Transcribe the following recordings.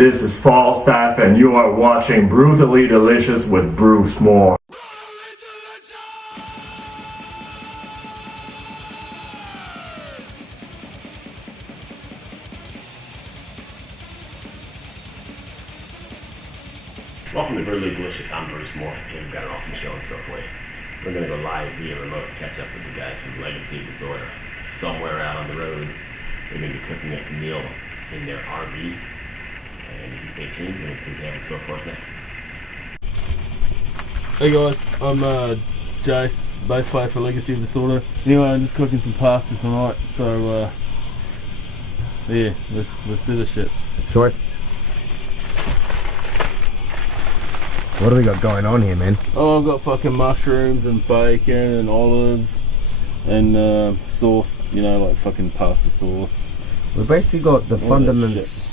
This is Falstaff, and you are watching Brutally Delicious with Bruce Moore. Welcome to Brutally Delicious. I'm Bruce Moore, and we've got an awesome show in store for you. We're going to go live via remote to catch up with the guys from Legacy Disorder. Somewhere out on the road, they're going to be cooking us a meal in their RV. And you can stay tuned and see what they have in store for us next. Hey guys, I'm Jace, bass player for Legacy Disorder. Anyway, I'm just cooking some pasta tonight, so yeah, let's do this shit. Choice. What do we got going on here, man? Oh, I've got fucking mushrooms and bacon and olives and sauce, you know, like fucking pasta sauce. We basically got the fundaments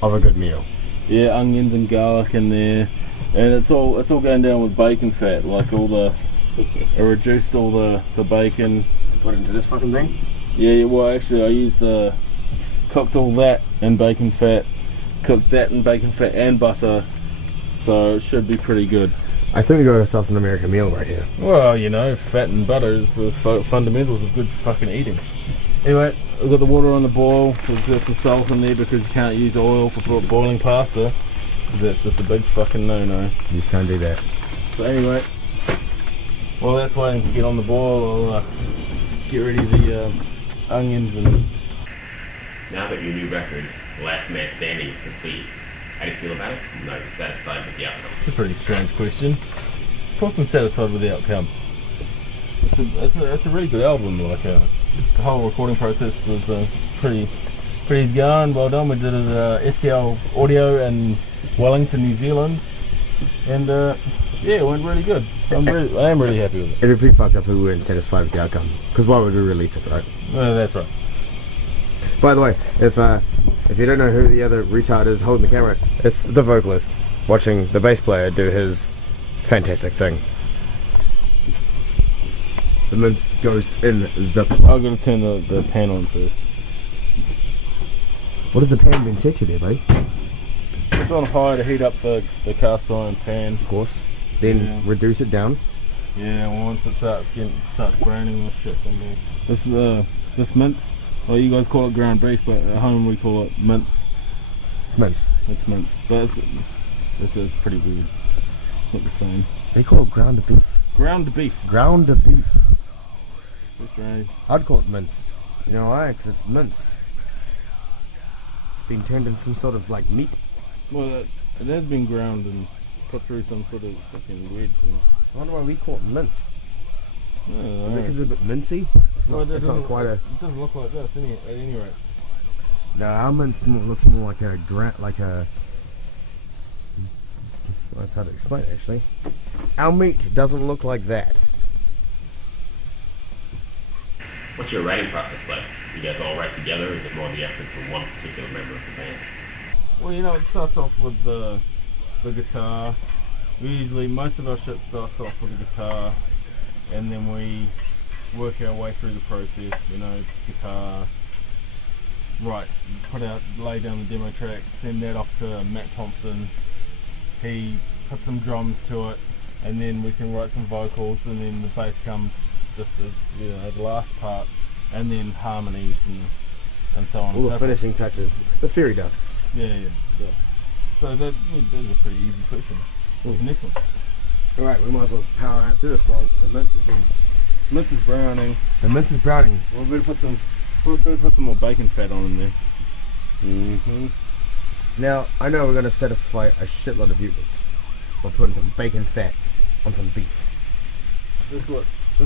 of a good meal. Yeah, onions and garlic in there, and it's all going down with bacon fat, like all the. I reduced all the bacon. Put it into this fucking thing? Yeah, well actually I used cooked all that in bacon fat, cooked that in bacon fat and butter, so it should be pretty good. I think we got ourselves an American meal right here. Well, you know, fat and butter is the fundamentals of good fucking eating. Anyway, I've got the water on the boil. There's got some salt in there because you can't use oil for boiling pasta, because that's just a big fucking no-no. You just can't do that. So anyway, while that's waiting to get on the boil, I'll get ready the onions and... Now that your new record, Last Man Standing, is complete, how do you feel about it? Are you satisfied with the outcome? It's a pretty strange question. Of course I'm satisfied with the outcome. It's a really good album. Like the whole recording process was pretty easy going. Well done. We did it at STL Audio in Wellington, New Zealand, and yeah, it went really good. I am really happy with it. It'd be pretty fucked up if we weren't satisfied with the outcome. Because why would we release it, right? That's right. By the way, if you don't know who the other retard is holding the camera, it's the vocalist watching the bass player do his fantastic thing. The mince goes in the... I'm going to turn the pan on first. What has the pan been set to there, buddy? It's on high to heat up the cast iron pan. Of course. Then reduce it down. Yeah, once it starts browning this shit in there. This mince, well you guys call it ground beef, but at home we call it mince. It's mince. It's mince, but it's pretty weird. Not the same. They call it ground beef. Ground beef. Ground beef. That's right. I'd call it mince. You know why? Because it's minced. It's been turned into some sort of like meat. Well, it has been ground and put through some sort of fucking weird thing. I wonder why we call it mince. Is it because it's a bit mincy? It's not quite a... It doesn't look like this at any rate. No, our mince looks more like a... Well, that's hard to explain, actually. Our meat doesn't look like that. What's your writing process like? You guys all write together, or is it more the effort from one particular member of the band? Well, you know, it starts off with the guitar. Most of our shit starts off with the guitar, and then we work our way through the process, you know, guitar, lay down the demo track, send that off to Matt Thompson. He puts some drums to it, and then we can write some vocals, and then the bass comes just as, you know, the last part, and then harmonies and so on. All the finishing touches, the fairy dust. Yeah. So that's a pretty easy question. What's the next one? Alright, we might as well power out through this one. The mince is browning. The mince is browning. Well, we better put some more bacon fat on in there. Now, I know we're going to satisfy a shitload of viewers by putting some bacon fat on some beef. That's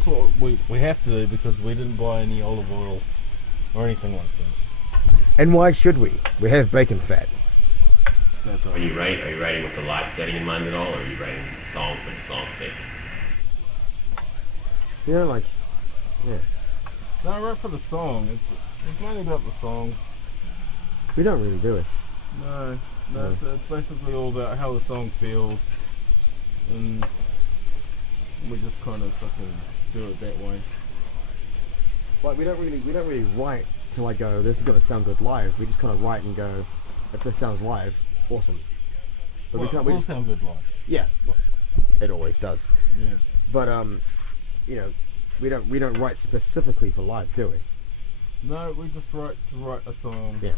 what we have to do, because we didn't buy any olive oil or anything like that. And why should we? We have bacon fat. That's right. When you write, are you writing with the live setting in mind at all, or are you writing songs for the song's sake? You know, like, yeah. No, I wrote for the song. It's mainly about the song. We don't really do it. No. It's basically all about how the song feels, and we just kind of fucking do it that way. Like, we don't really write to like go, this is gonna sound good live. We just kind of write and go, if this sounds live, awesome. But Well, we can't. it will sound good live. Yeah, well, it always does. Yeah. But you know, we don't write specifically for live, do we? No, we just write to write a song. Yeah.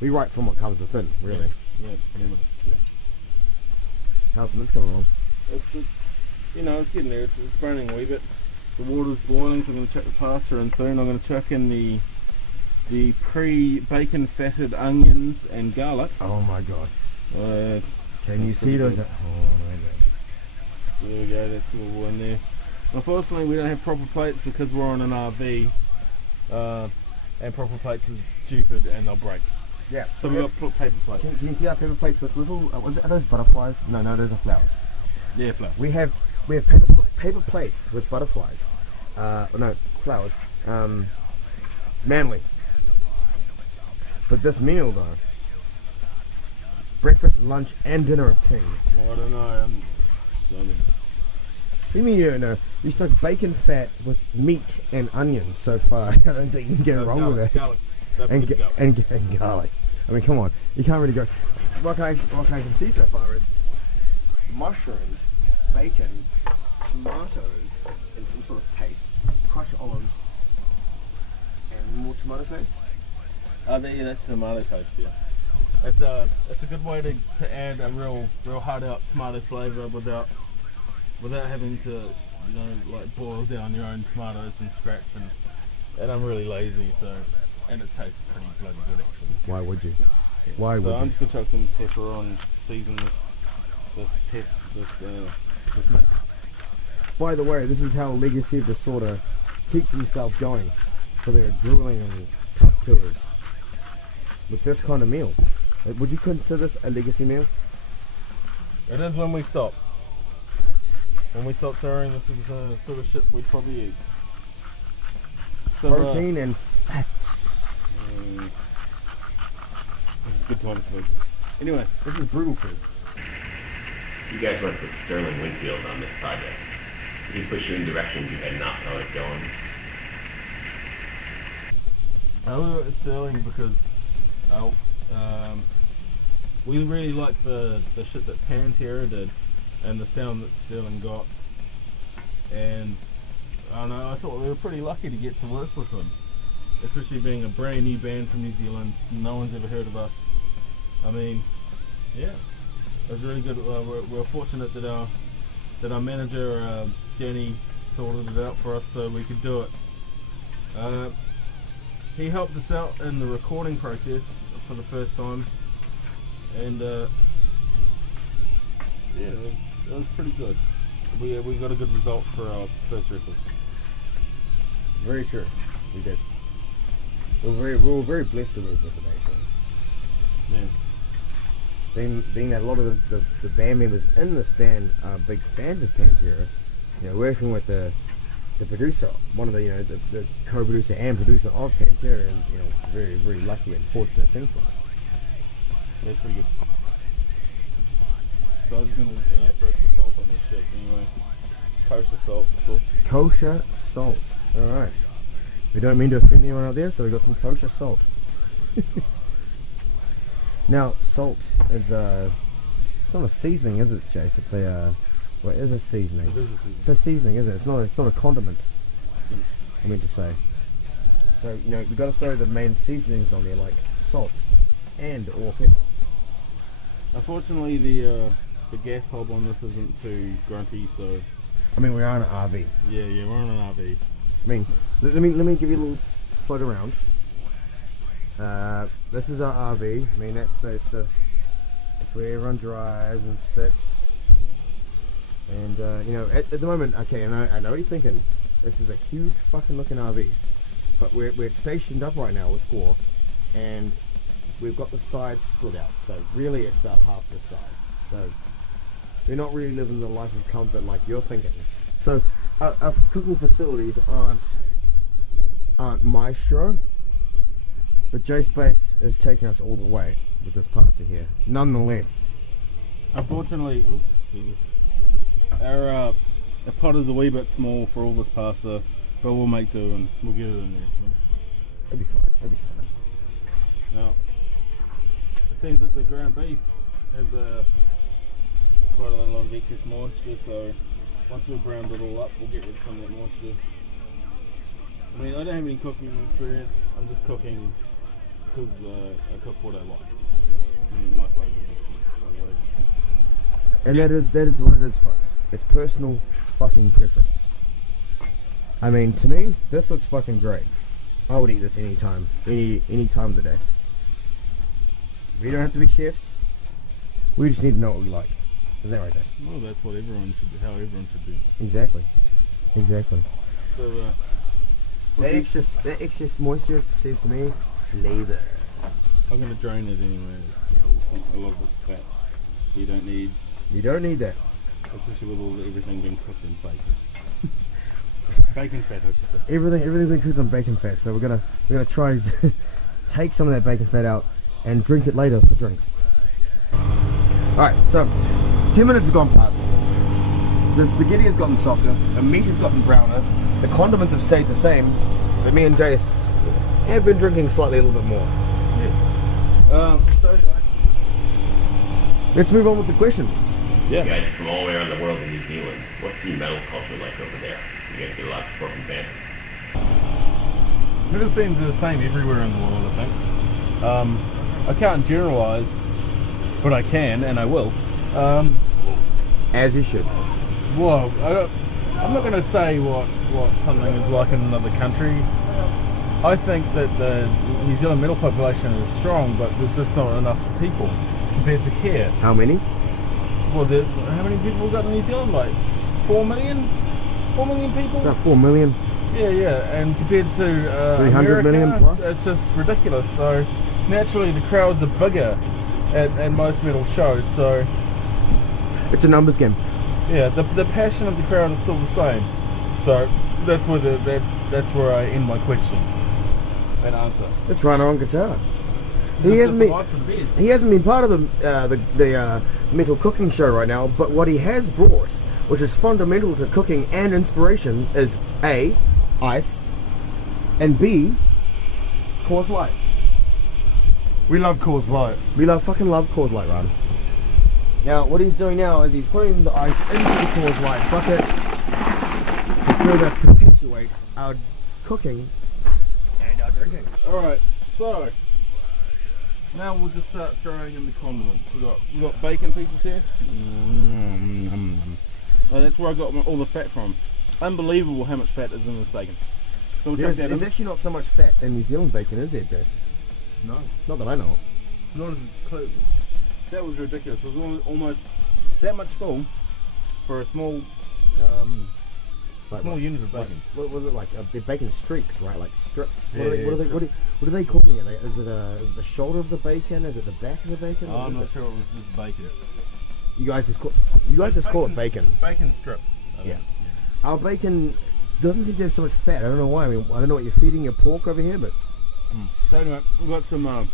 We write from what comes within, really. Yeah, pretty much. Yeah. How's the mince coming along? It's it's getting there. It's burning a wee bit. The water's boiling, so I'm going to chuck the pasta in soon. I'm going to chuck in the pre-bacon fatted onions and garlic. Oh my god! Can you that's see pretty those? good. Oh my god! There we go. That's all in there. Unfortunately, we don't have proper plates because we're on an RV, and proper plates is stupid and they'll break. Yeah. So we got paper plates. Can you see our paper plates with little? Are those butterflies? No, those are flowers. Yeah, flowers. We have paper plates with butterflies. No, flowers. Manly. But this meal though, breakfast, lunch, and dinner of kings. Well, I don't know. What do you mean you don't know? You stuck bacon fat with meat and onions so far. I don't think you can get wrong with it. Garlic. And garlic. I mean, come on. You can't really go. What I can see so far is mushrooms, bacon, tomatoes, and some sort of paste, crushed olives, and more tomato paste. Yeah, that's tomato paste. Yeah, it's a good way to add a real hard out tomato flavour without having to like boil down your own tomatoes from scratch, and I'm really lazy, so and it tastes pretty bloody good actually. Why would you? Why So would I'm you? just gonna chuck some pepper on, season this mint. By the way, this is how Legacy of Disorder keeps himself going for their grueling and tough tours. With this kind of meal. Would you consider this a legacy meal? It is when we stop. When we stop touring, this is the sort of shit we'd probably eat. So, Protein and fat. this is good time food. Anyway, This is brutal food. You guys went with Sterling Winfield on this project. Did he push you in directions you had not thought of going? I was at Sterling because we really liked the shit that Pantera did and the sound that Sterling got, and I don't know, I thought we were pretty lucky to get to work with him, especially being a brand new band from New Zealand. No one's ever heard of us. I mean, yeah, it was really good. We're fortunate that our manager Jenny sorted it out for us so we could do it. He helped us out in the recording process for the first time, and yeah, it was pretty good. We got a good result for our first record. It's very true. We did. We were very blessed to work with him actually. Yeah. Being that a lot of the band members in this band are big fans of Pantera, working with the producer, one of the the co-producer and producer of Pantera is very very lucky and fortunate thing for us. That's pretty good. So I was just gonna throw some salt on this shit anyway. Kosher salt, of course. Kosher salt. All right. We don't mean to offend anyone out there, so we got some kosher salt. Now, salt is it's not a seasoning, is it, Jace? It's a what is a seasoning? It is a seasoning. It's a seasoning, isn't it? It's not a condiment. I meant to say. So you've got to throw the main seasonings on there, like salt and or pepper. Unfortunately, the gas hob on this isn't too grunty, so I mean, we are on an RV. yeah, we're on an RV. I mean, let me give you a little float around. This is our RV. I mean, that's where everyone drives and sits. And at the moment, okay, I know what you're thinking. This is a huge fucking looking RV, but we're stationed up right now with Gore, and we've got the sides split out. So really, it's about half the size. So we're not really living the life of comfort like you're thinking. So our cooking facilities aren't maestro, but J Space is taking us all the way with this pasta here. Nonetheless, Unfortunately, our pot is a wee bit small for all this pasta, but we'll make do and we'll get it in there. it'll be fine. It'll be fine. Now, seems that the ground beef has quite a lot of excess moisture, so once we've browned it all up, we'll get rid of some of that moisture. I mean, I don't have any cooking experience. I'm just cooking because I cook what I like. I mean, my favourite dishes, so whatever. And that is what it is, folks. It's personal fucking preference. I mean, to me, this looks fucking great. I would eat this any time of the day. We don't have to be chefs. We just need to know what we like. Is that right, Des? Well, that's what everyone should do. How everyone should do. Exactly. So, That excess moisture says to me, flavor. I'm going to drain it anyway. A lot of it's fat. You don't need, that. especially with everything being cooked in bacon. Bacon fat, I should say. Everything been cooked on bacon fat, so we're gonna try to take some of that bacon fat out and drink it later for drinks. Alright, so 10 minutes has gone past. The spaghetti has gotten softer, the meat has gotten browner, the condiments have stayed the same, but me and Jace have been drinking slightly a little bit more. Yes. So anyway. Let's move on with the questions. You guys from all around the world in New Zealand, what's the metal culture like over there? You guys get a lot of broken bands. It seems the same everywhere in the world, I think. I can't generalise, but I can, and I will. As you should. Well, I'm not going to say what something is like in another country. I think that the New Zealand metal population is strong, but there's just not enough people compared to here. How many? Well, how many people we got in New Zealand? Like 4 million? 4 million people? About 4 million. Yeah, and compared to 300 America, million plus? it's just ridiculous. So naturally the crowds are bigger at most metal shows. So It's a numbers game. yeah, the passion of the crowd is still the same. So that's where that's where I end my question and answer. It's Rhino on guitar. He It's hasn't just been. advice from Bez. He hasn't been part of the metal cooking show right now, but what he has brought, which is fundamental to cooking and inspiration, is A, ice, and B, Coors Light. We love Coors Light. We fucking love Coors Light, Ryan. Now, what he's doing now is he's putting the ice into the Coors Light bucket to further perpetuate our cooking and our drinking. Alright, so now we'll just start throwing in the condiments. We got bacon pieces here. Oh, that's where I got all the fat from. Unbelievable how much fat is in this bacon. So we'll chuck that There's in. actually not so much fat in New Zealand bacon, is there, Jess? No, Not that I know of. not as close. That was ridiculous. It was almost that much full for a small Like, unit of bacon. What was it like? They're bacon streaks, right? Like strips. Yeah, What do they call it? Like, is it the shoulder of the bacon? Is it the back of the bacon? What I'm is not it? sure it was just bacon. You guys just call it bacon. Bacon strips. Yeah. Our bacon doesn't seem to have so much fat. I don't know why. I mean, I don't know what you're feeding your pork over here, but So anyway, we've got some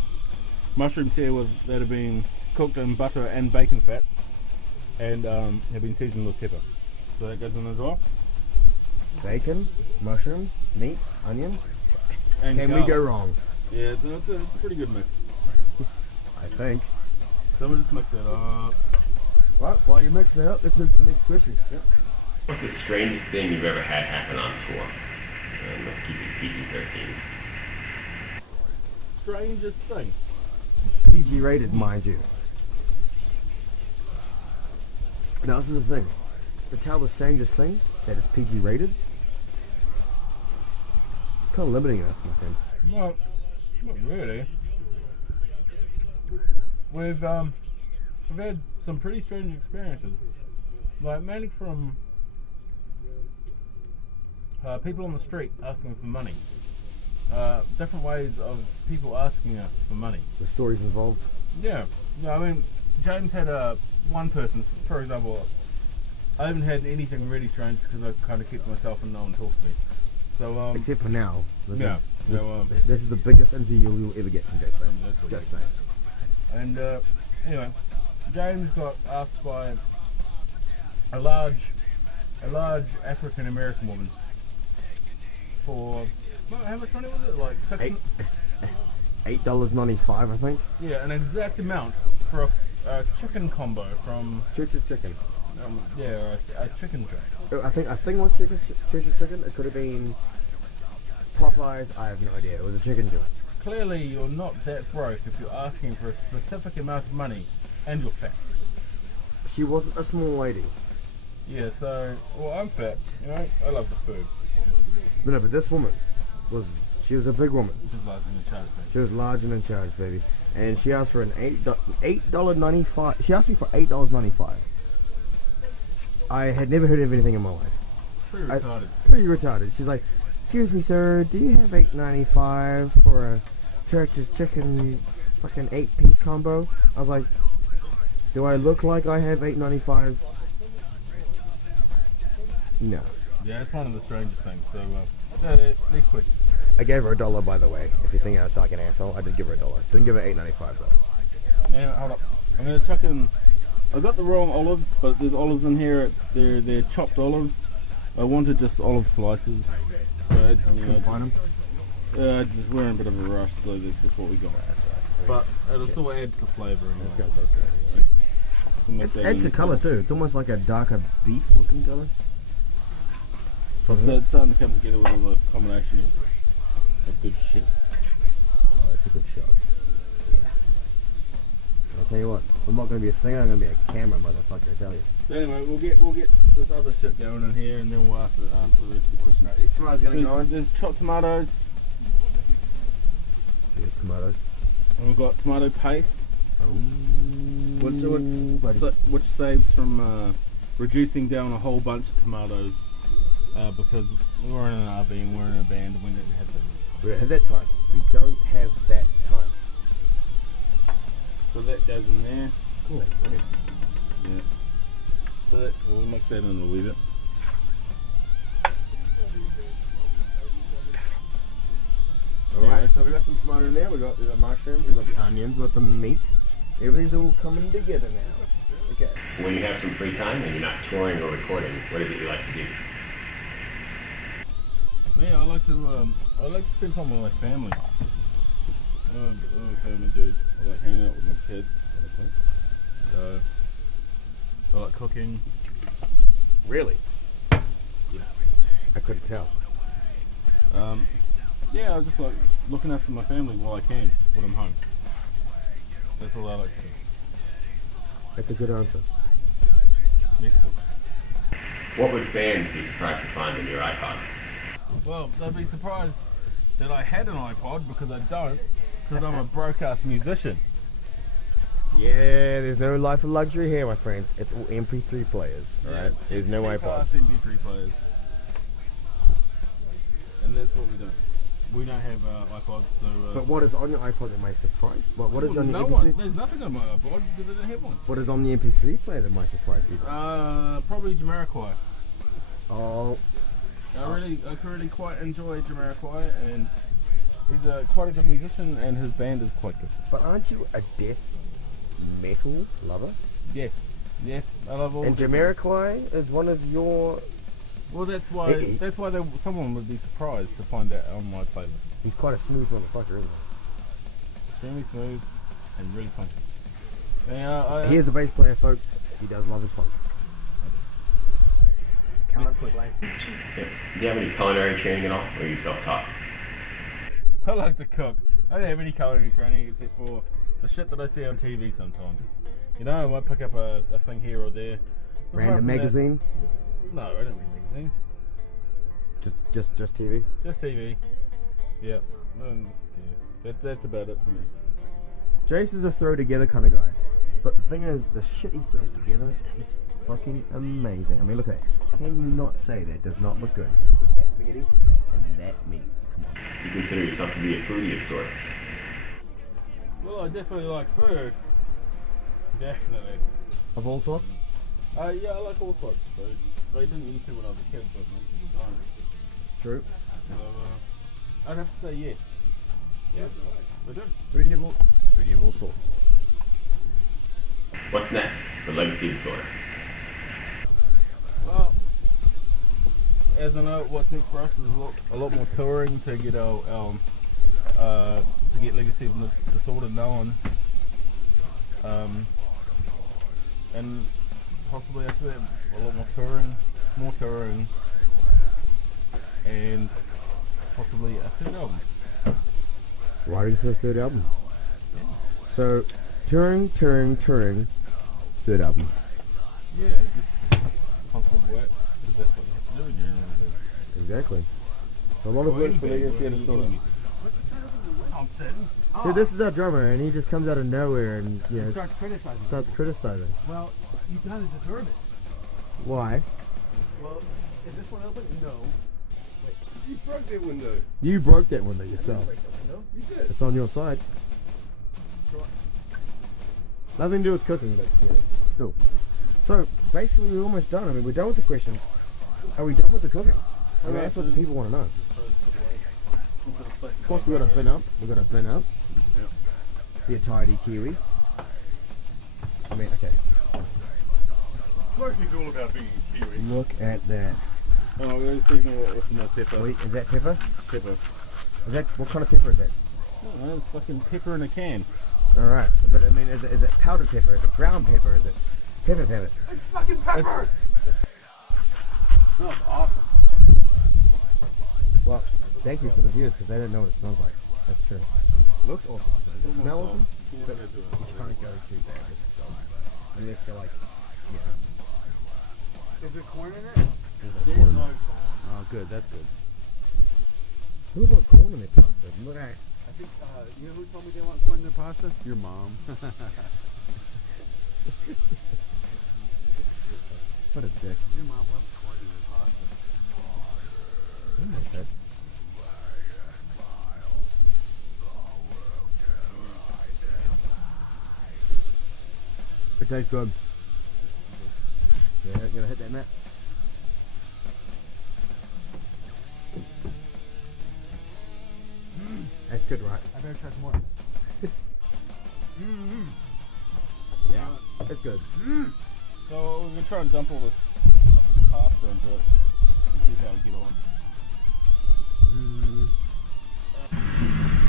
mushrooms here that have been cooked in butter and bacon fat, and have been seasoned with pepper. So that goes in as well. bacon, mushrooms, meat, onions. And Can we garlic. go wrong? Yeah, it's a pretty good mix. I think. So we'll just mix it up. Right, while you're mixing it up, let's move to the next question. Yep. What's the strangest thing you've ever had happen on tour? Let's keep it PG-13. Strangest thing. PG rated, mind you. Now this is the thing. To tell the strangest thing that is PG rated, it's kind of limiting us, my friend. No, not really. We've had some pretty strange experiences, like mainly from people on the street asking for money. Different ways of people asking us for money. The stories involved. Yeah, I mean, James had one person, for example. I haven't had anything really strange because I kind of keep to myself and no one talks to me. So Except for now. This yeah, is no, this is the biggest interview you'll ever get from J Space. that's what Just you- saying. And anyway, James got asked by a large African American woman for how much money was it? Like Eight. $8.95, I think. Yeah, an exact amount for a chicken combo from Church's Chicken. a chicken joint. I think it was Church's Chicken. It could have been Popeyes. I have no idea. It was a chicken joint. Clearly, you're not that broke if you're asking for a specific amount of money and you're fat. She wasn't a small lady. Yeah, so well, I'm fat. You know, I love the food. But no, but this woman she was a big woman. She's large in the charge, She was large and in charge, baby. And she asked for an $8.95. She asked me for $8.95. I had never heard of anything in my life. Pretty retarded. Pretty retarded. She's like, "Excuse me, sir, do you have $8.95 for a Church's Chicken fucking 8-piece combo?" I was like, "Do I look like I have $8.95? No." Yeah, it's one of the strangest things. So, next question. I gave her $1, by the way. If you think I was like an asshole, I did give her $1. Didn't give her $8.95 though. Now, hold up. I'm gonna chuck in. I got the wrong olives, but there's olives in here. They're chopped olives. I wanted just olive slices. But, Couldn't find them. just we're in a bit of a rush, so this is what we got. That's right. But it'll still add to the flavour. It's gonna taste great. It adds the colour too. It's almost like a darker beef looking colour. So it's starting to come together with all the combination of good shit. Oh, that's a good shot. Yeah. I'll tell you what, if I'm not going to be a singer, I'm going to be a camera motherfucker, I tell you. So anyway, we'll get this other shit going in here, and then we'll answer the rest of the question. These tomatoes going to go in. There's chopped tomatoes, See, there's tomatoes. and we've got tomato paste, buddy. which saves from reducing down a whole bunch of tomatoes. Because we're in an RV and we're in a band and we didn't have that much time. We don't have that time. We don't have that time. So that goes in there. Cool. Great. Yeah. So that, we'll mix that in a little bit. Alright, so we got some tomato in there. We got the mushrooms. We got the onions. We got the meat. Everything's all coming together now. Okay. When you have some free time and you're not touring or recording, what is it you like to do? Me, I like to spend time with my family. I'm a family dude. I like hanging out with my kids. I like cooking. Really? Yeah. I couldn't tell. Yeah, I just like looking after my family while I can when I'm home. That's what I like to do. That's a good answer. Next question. What would fans be surprised to find in your iPod? Well, they'd be surprised that I had an iPod because I don't, because I'm a broadcast musician. Yeah, there's no life of luxury here, my friends. It's all MP3 players, alright? There's no Cheap-ass iPods. MP3 players. And that's what we don't. We don't have iPods, so... But what is on your iPod that might surprise? What is on your no MP3? one. There's nothing on my iPod because I didn't have one. What is on the MP3 player that might surprise people? Probably Jamiroquai. Oh, I could really quite enjoy Jamiroquai, and he's quite a good musician, and his band is quite good. but aren't you a death metal lover? Yes, I love all. And the- Jamiroquai is one of your... Well, that's why someone would be surprised to find that on my playlist. He's quite a smooth motherfucker, isn't he? Extremely smooth and really funky. Yeah, He is a bass player, folks. He does love his funk. Next question. Do you have any culinary training at all, or are you self-taught? I like to cook. I don't have any culinary training except for the shit that I see on TV sometimes. You know, I might pick up a thing here or there. But apart Random from that- magazine? no, I don't read magazines. Just TV? Just TV. Yep. That's about it for me. Jace is a throw together kind of guy. But the thing is, the shit he throws together tastes fucking amazing. I mean, look at that. Can you not say that does not look good? With that spaghetti and that meat. Come on. You consider yourself to be a foodie of sorts. Well, I definitely like food. Definitely. Of all sorts? Yeah, I like all sorts of food. But I didn't used to when I was a kid, but most people don't. It's true. So, I'd have to say yes. Yeah, I do. Foodie of all sorts. What's next for Legacy Disorder? Well, as I know, what's next for us is a lot more touring to get our to get Legacy of Disorder known. And possibly after that, a lot more touring, and possibly a third album. Writing for the third album. So, touring, third album. Yeah, just constant work, because that's what you have to do when you're in a Exactly. So a lot of work for Legacy of Disorder. I'm saying. So this is our drummer, and he just comes out of nowhere and Starts criticizing. starts criticizing. Well, you kind of deserve it. Why? Well, is this one open? No. Wait, You broke that window. You broke that window yourself. break the window. You did. It's on your side. So, Nothing to do with cooking, but still. So basically, we're almost done. I mean, we're done with the questions. Are we done with the cooking? I mean, that's what the people want to know. Of course, we got a bin up. Be a tidy Kiwi. I mean, okay. Clarky's all about being Kiwi. Look at that. Oh, we're going to see what's in that pepper. Wait, is that pepper? Pepper. Is that what kind of pepper is that? Oh, that's fucking pepper in a can. All right, but I mean, is it powdered pepper? Is it ground pepper? Is it pepper? It's fucking pepper! Smells awesome. Well, thank you for the viewers because they don't know what it smells like. That's true. It looks awesome. Does it smell awesome? But you can't go too bad. This is so unless you're like, Is there corn in it? There's no corn. Oh, good. That's good. who would want corn in their pasta? Look at I think, you know who told me they want corn in their pasta? Your mom. what a dick. Your mom loves corn in her pasta. Okay. It tastes good. Yeah, you gonna hit that, Matt? That's good, right? I better try some more. Yeah, that's good. So we're going to try and dump all this pasta into it and see how we get on.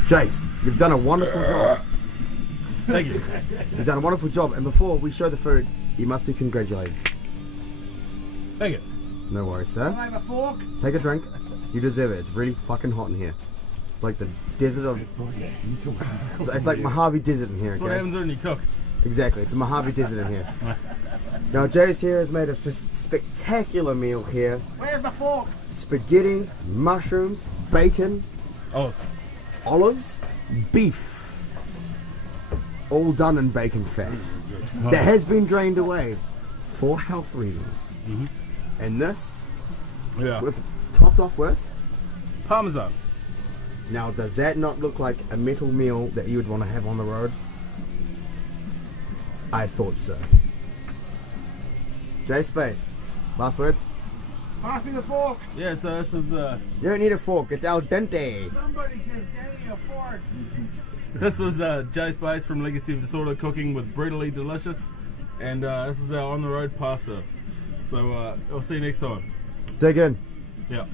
Jace, you've done a wonderful job. Thank you. You've done a wonderful job. And before we show the food, you must be congratulated. Thank you. No worries, sir. Can I have a fork? Take a drink. You deserve it. It's really fucking hot in here. It's like the desert of... It's like Mojave Desert in here, That's what okay? happens when you cook. Exactly. It's a Mojave Desert in here. Now, Jace here has made a spectacular meal here. Where's my fork? Spaghetti, mushrooms, bacon, Oh, olives, beef. All done in bacon fat. That has been drained away for health reasons. And this, yeah. topped off with... Parmesan. Now, does that not look like a metal meal that you would want to have on the road? I thought so. J Space, last words? Pass me the fork! Yeah, so this is You don't need a fork, it's al dente. Somebody give Danny a fork! this was Jay Space from Legacy of Disorder cooking with Brutally Delicious, and this is our on the road pasta. So we'll see you next time. Dig in. Yeah.